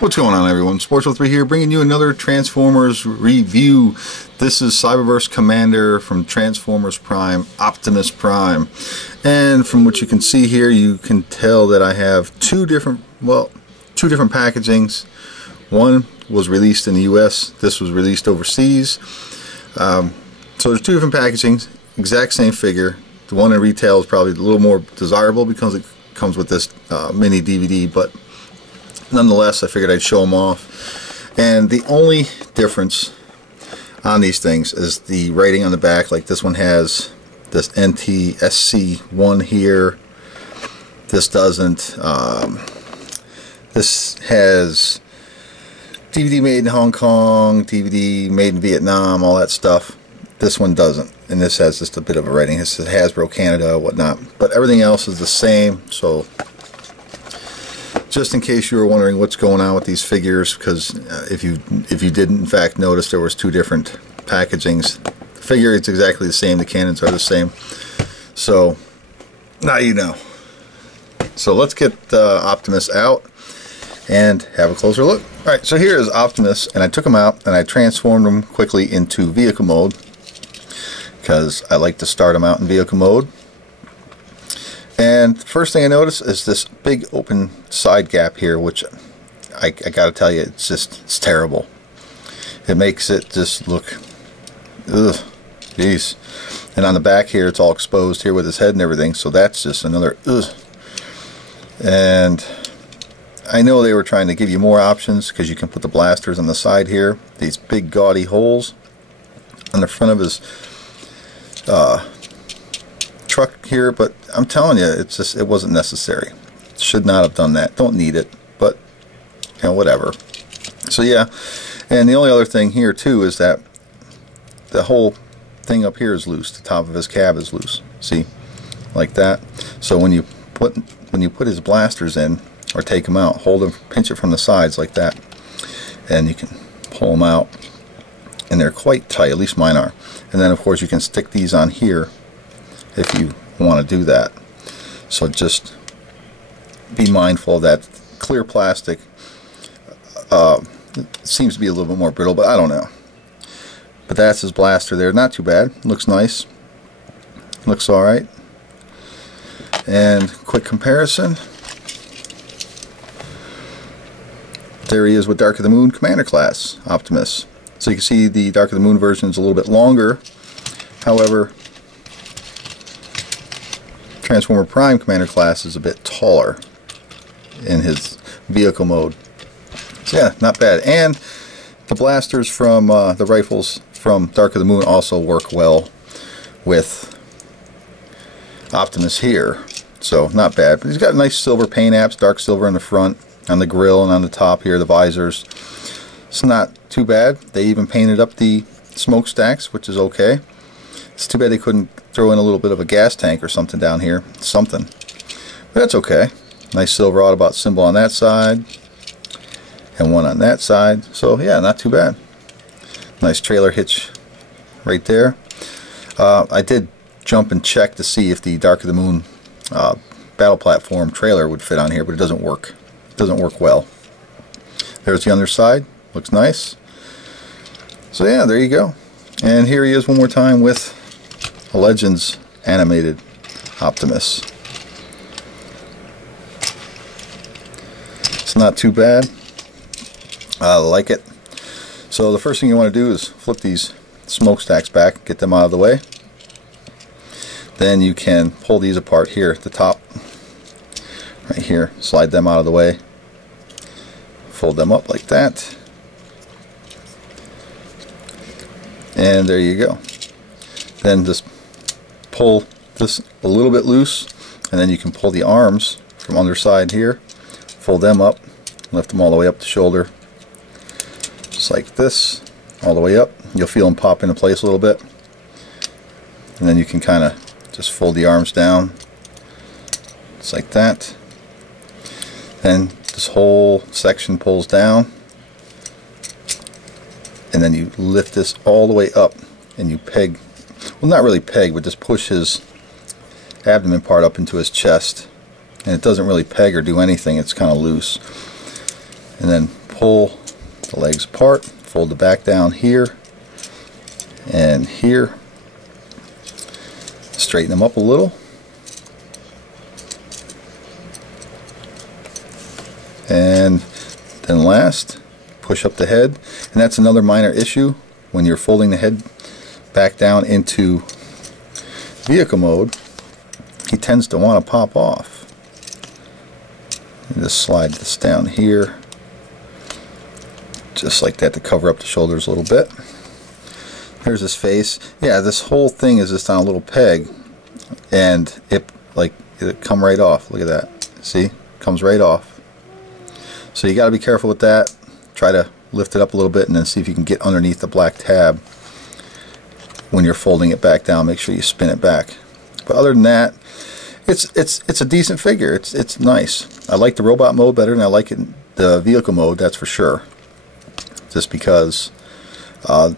What's going on, everyone? Sports03 here, bringing you another Transformers review. This is Cyberverse Commander from Transformers Prime, Optimus Prime. And from what you can see here, you can tell that I have two different packagings. One was released in the US, this was released overseas. So there's two different packagings, exact same figure. The one in retail is probably a little more desirable because it comes with this mini DVD, but nonetheless, I figured I'd show them off. And the only difference on these things is the writing on the back. Like this one has this NTSC1 here. This doesn't. This has DVD made in Hong Kong, DVD made in Vietnam, all that stuff. This one doesn't. And this has just a bit of a writing. It says Hasbro Canada, whatnot. But everything else is the same. So just in case you were wondering what's going on with these figures, because if you did in fact notice there was two different packagings. The figure is exactly the same, the cannons are the same. So now you know. So let's get Optimus out and have a closer look. Alright, so here is Optimus, and I took him out and I transformed him quickly into vehicle mode because I like to start him out in vehicle mode. And the first thing I notice is this big open side gap here, which I gotta tell you, it's terrible. It makes it just look, ugh, jeez. And on the back here, it's all exposed here with his head and everything, so that's just another ugh. And I know they were trying to give you more options because you can put the blasters on the side here, these big gaudy holes on the front of his truck here, but I'm telling you, it wasn't necessary. Should not have done that. Don't need it, but you know, whatever. So yeah, and the only other thing here too is that the whole thing up here is loose. The top of his cab is loose. See, like that. So when you put his blasters in or take them out, hold them, pinch it from the sides like that, and you can pull them out, and they're quite tight. At least mine are. And then of course you can stick these on here if you want to do that. So just be mindful of that. Clear plastic seems to be a little bit more brittle, but I don't know. But that's his blaster there. Not too bad. Looks nice. Looks alright. And quick comparison. There he is with Dark of the Moon Commander class Optimus. So you can see the Dark of the Moon version is a little bit longer. However, Transformer Prime Commander class is a bit taller in his vehicle mode. So yeah, not bad. And the blasters from the rifles from Dark of the Moon also work well with Optimus here. So not bad. But he's got nice silver paint apps, dark silver in the front, on the grill, and on the top here, the visors. It's not too bad. They even painted up the smokestacks, which is okay. It's too bad they couldn't throw in a little bit of a gas tank or something down here. Something. But that's okay. Nice silver Autobot symbol on that side. And one on that side. So yeah, not too bad. Nice trailer hitch right there. I did jump and check to see if the Dark of the Moon battle platform trailer would fit on here, but it doesn't work. It doesn't work well. There's the underside. Looks nice. So yeah, there you go. And here he is one more time with a Legends animated Optimus. It's not too bad. I like it. So the first thing you want to do is flip these smokestacks back, get them out of the way. Then you can pull these apart here at the top, right here, slide them out of the way, fold them up like that, and there you go. Then just pull this a little bit loose, and then you can pull the arms from underside here, fold them up, lift them all the way up the shoulder, just like this, all the way up. You'll feel them pop into place a little bit, and then you can kind of just fold the arms down, just like that. Then this whole section pulls down, and then you lift this all the way up, and you peg, well, not really peg, but just push his abdomen part up into his chest, and it doesn't really peg or do anything. It's kind of loose. And then pull the legs apart, fold the back down here and here, straighten them up a little, and then last, push up the head. And that's another minor issue when you're folding the head back down into vehicle mode. He tends to want to pop off. Just slide this down here, just like that, to cover up the shoulders a little bit. Here's his face. Yeah, this whole thing is just on a little peg, and it come right off. Look at that. See, comes right off. So you got to be careful with that. Try to lift it up a little bit and then see if you can get underneath the black tab when you're folding it back down. Make sure you spin it back. But other than that, it's a decent figure. It's nice. I like the robot mode better than I like the vehicle mode, that's for sure. Just because the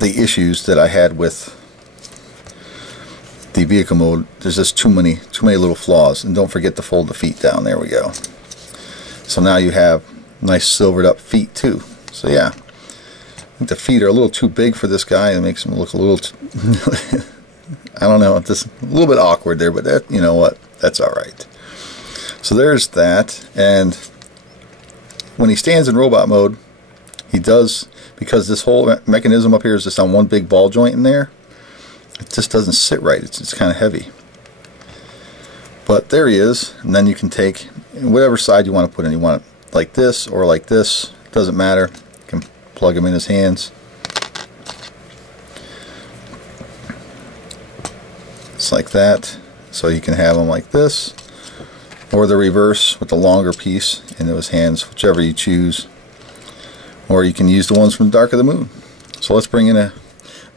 issues that I had with the vehicle mode, there's just too many little flaws. And don't forget to fold the feet down. There we go. So now you have nice silvered up feet too. So yeah, I think the feet are a little too big for this guy. It makes him look a little I don't know, just a little bit awkward there, but that, you know what, that's alright. So there's that. And when he stands in robot mode, he does, because this whole mechanism up here is just on one big ball joint in there, it just doesn't sit right. It's kind of heavy. But there he is, and then you can take whatever side you want to put in. You want it like this or like this, doesn't matter. You can plug him in his hands. It's like that. So you can have him like this, or the reverse with the longer piece into his hands, whichever you choose. Or you can use the ones from Dark of the Moon. So let's bring in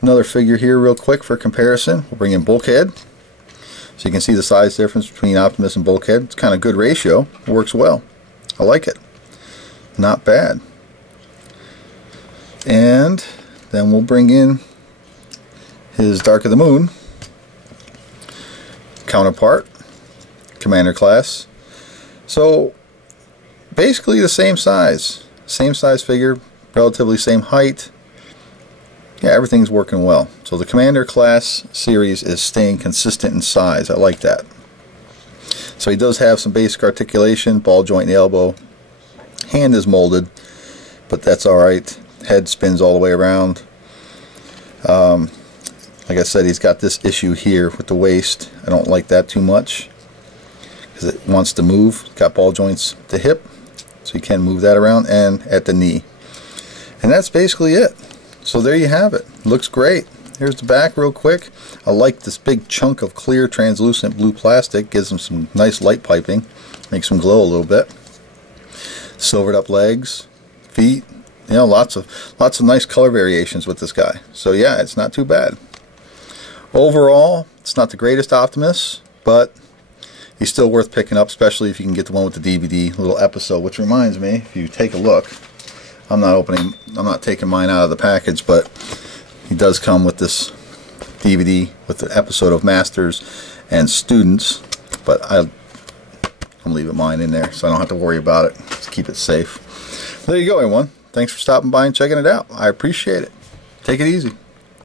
another figure here real quick for comparison. We'll bring in Bulkhead. So you can see the size difference between Optimus and Bulkhead. It's kind of good ratio. It works well. I like it. Not bad. And then we'll bring in his Dark of the Moon counterpart, Commander class. So basically the same size figure, relatively same height. Yeah, everything's working well. So the Commander class series is staying consistent in size. I like that. So he does have some basic articulation, ball joint in the elbow. Hand is molded, but that's alright. Head spins all the way around. Like I said, he's got this issue here with the waist. I don't like that too much because it wants to move. It's got ball joints at the hip, so you can move that around, and at the knee. And that's basically it. So there you have it. Looks great. Here's the back real quick. I like this big chunk of clear translucent blue plastic. Gives him some nice light piping. Makes him glow a little bit. Silvered up legs, feet. You know, lots of nice color variations with this guy. So yeah, it's not too bad. Overall, it's not the greatest Optimus, but he's still worth picking up, especially if you can get the one with the DVD little episode. Which reminds me, if you take a look, I'm not taking mine out of the package, but he does come with this DVD with the episode of Masters and Students. But I'm leaving mine in there so I don't have to worry about it. Just keep it safe. There you go, everyone. Thanks for stopping by and checking it out. I appreciate it. Take it easy.